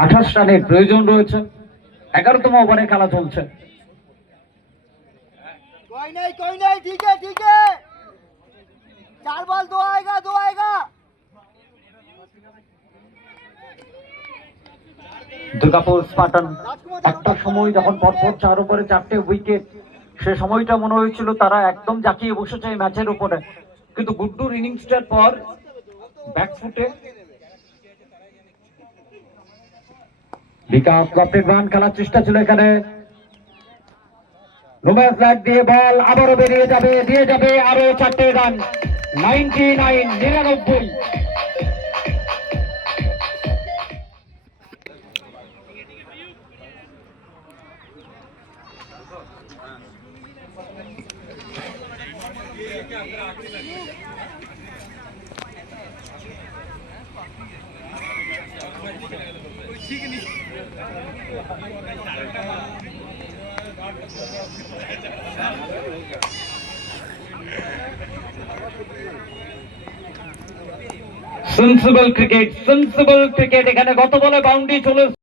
28 রানের প্রয়োজন রয়েছে। 11তম ওভারে খেলা চলছে। দুর্গাপুর স্পার্টান একটা সময় যখন পরপর 4 ওভারে 4টে উইকেট, সে সময়টা মনে হয়েছিল তারা একদম জাকিয়ে বসেছে এই ম্যাচের উপরে, কিন্তু গুড্ডুর ইনিংসটার পর ব্যাকফুটে বিকাশ লফটেড রান খেলার চেষ্টা ছিল এখানে। রোম্যান্স ফ্ল্যাগ দিয়ে বল আবারও বেরিয়ে যাবে, দিয়ে যাবে আরো 4টে রান। 99 সেন্সিবল ক্রিকেট এখানে গত বলে বাউন্ডারি চলে